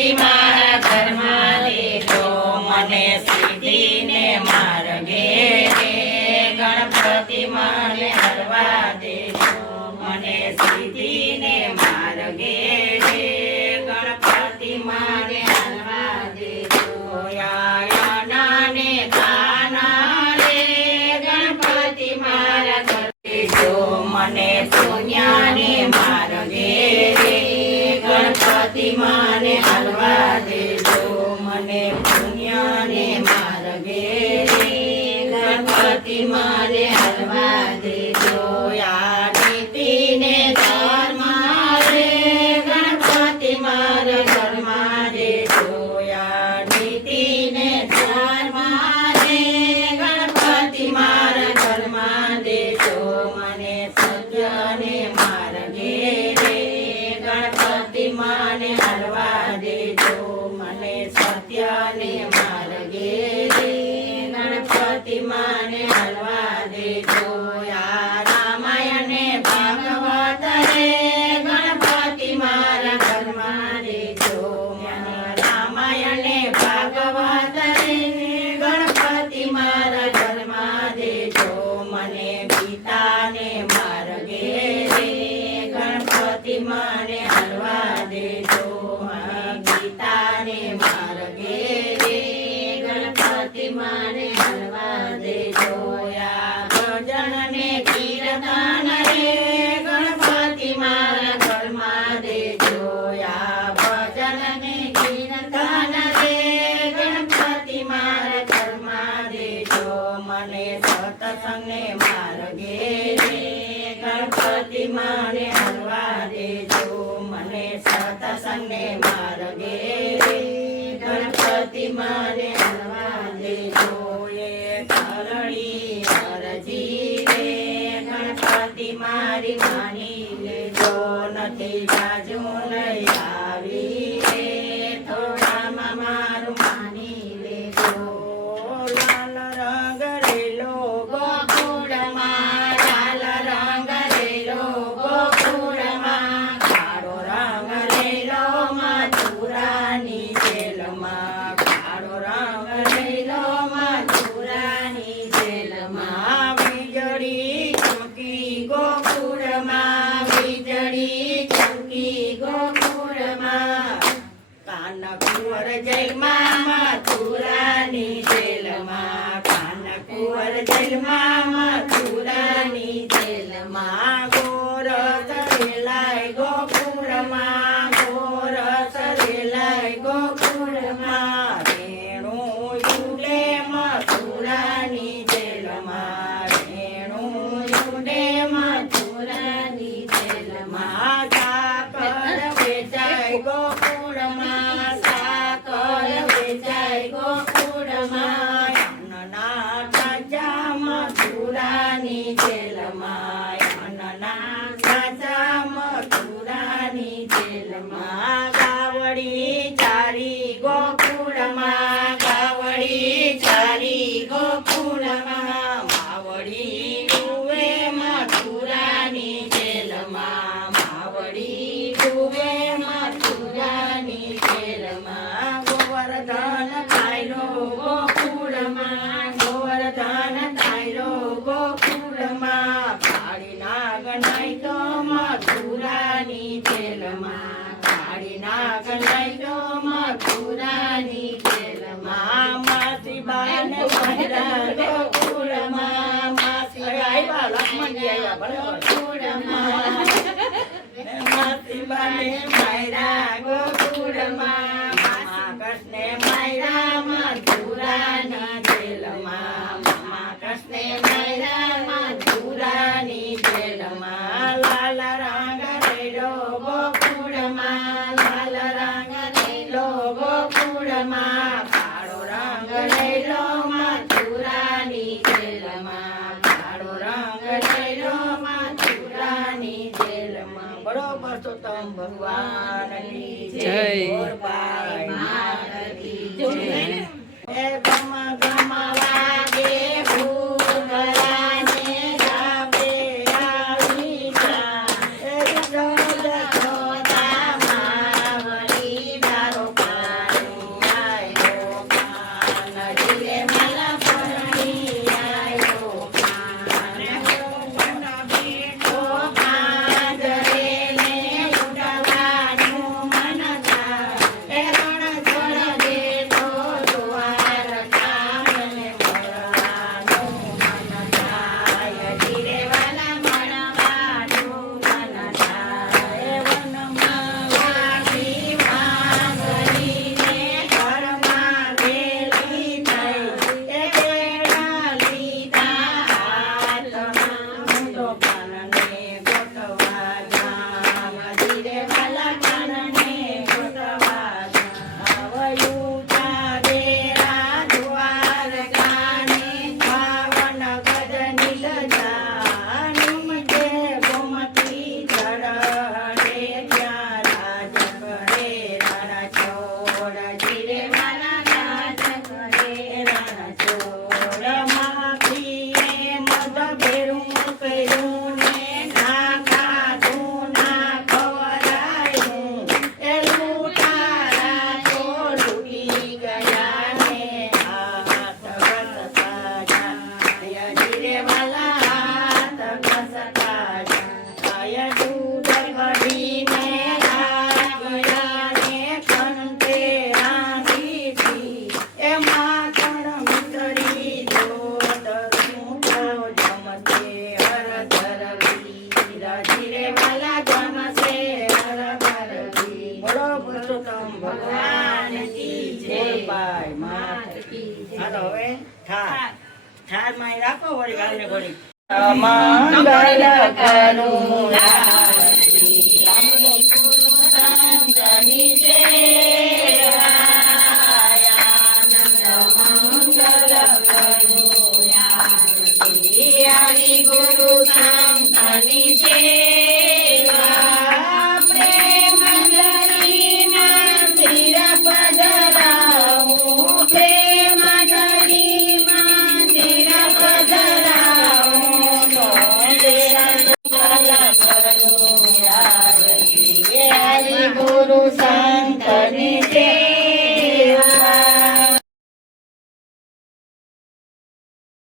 ગણપતિ મારા ઘરમાં દેજો મને સિદ્ધિને માર્ગે રે ગણપતિ મને હરવા દેજો મને સિદ્ધિને માર્ગે રે ગણપતિ મને હરવા દેજો યાયનાને દાના રે ગણપતિ મારા ઘર દેજો મને પુણ્યને માર્ગે રે ગણપતિ મને હરવા દેજો મને પુણ્યને માર્ગે રે ગણપતિ મને હરવા દેજો યા નીતિને ધર્મ રે ગણપતિ મારા ઘરમાં દેજો યા નીતિને ધર્મ રે ગણપતિ મારા ઘરમાં દેજો મને સત્યને માર્ગે રે ગણપતિ મને હરવા દેજો મને સત્યને માર્ગે રે ગણપતિ મને હરવા દેજો યા રામાયણે ભાગવત રે ગણપતિ મારા ઘરમાં દેજો રામાયણે ભાગવત રે ગણપતિ મારા ઘરમાં દેજો મને ગીતાને માર્ગે રે ગણપતિ મને હરવા દેજો ગીતાને માર્ગે રે ગણપતિ મને હરવા દેજો યા ભજનને કીર્તન રે ગણપતિ મારા ઘરમાં દેજો યા ભજનને કીર્તન રે ગણપતિ મારા ઘરમાં દેજો મને સત્સંગને માર્ગે રે ગણપતિ મને હરવા દેજો મને સત્સંગને માર્ગે રે ગણપતિ મને હરવા દેજો એ કરણી અરજી રે ગણપતિ મારી માની લેજો નથી બાજુ લઈ આવી રે થોડામાં મારું માની લેજો લાલ રંગ રેલો ગોકુળમાં લાલ રંગ રેલો ગોકુળમાં કાળો રંગ રેલો મથુરાની જેલમાં કાળો રંગ રેલો મથુરાની જેલમાં વીજળી ચમકી ગોકુળમાં વીજળી ચમકી ગોકુળમાં કાનકુંવર જેલમાં મથુરાની જેલમાં કાનકુંવર જેલમાં મથુરાની જેલમાં ગોરસ રેલાય ગોકુળમાં ગોરસ રેલાય ગોકુળમાં રેણું યુડે મથુરાની જેલમાં રેણું યુડે મથુરાની જેલમાં સાકર વેચાય ગોકુળમાં સાકર વેચાય ગોકુળમાં અન્નના સાચા મથુરાની જેલમાં અન્નના સાચા મથુરાની જેલમાં ગાવડી ચારી ગોકુળમાં ગાવડી ચારી ગોકુળમાં માવડી ડૂવે મથુરાની જેલમાં માવડી ડૂવે મથુરાની જેલમાં ગોવર્ધન ખાયલો ગોકુળમાં ગોવર્ધન ખાયલો ગોકુળમાં કાળીના ગણાય તો મથુરાની જેલમાં કાળીના ગણાય તો મથુરાની જેલમાં માસી બાને મહેરા ગોકુળમાં માસી આવ્યા લક્ષ્મણજી આવ્યા ગોકુળમાં માસી બાને મહેરા ગોકુળમાં મામા કૃષ્ણે મહેરા મથુરાની જેલમાં મામા કૃષ્ણે મહેરા મથુરાની જેલમાં લાલ રંગ રેલો ગોકુળમાં લાલ રંગ રેલો ગોકુળમાં કાળો રંગ રેલો મથુરાની જેલમાં કાળો રંગ રેલો મથુરાની જેલમાં બરોબર તો તમ ભગવાનની જય ગોરબાઈ માતની જય એ ગમ ગમ વાગે ભૂગરાને ગાવે આવી જા એ જગ જોતા માવલી દારો ભગવાન કી જય. ગોપાલ માત કી જય. હાલો હવે ઠાર ઠાર માં રાખો વળી ગાલને ઘડી મંગલ કરું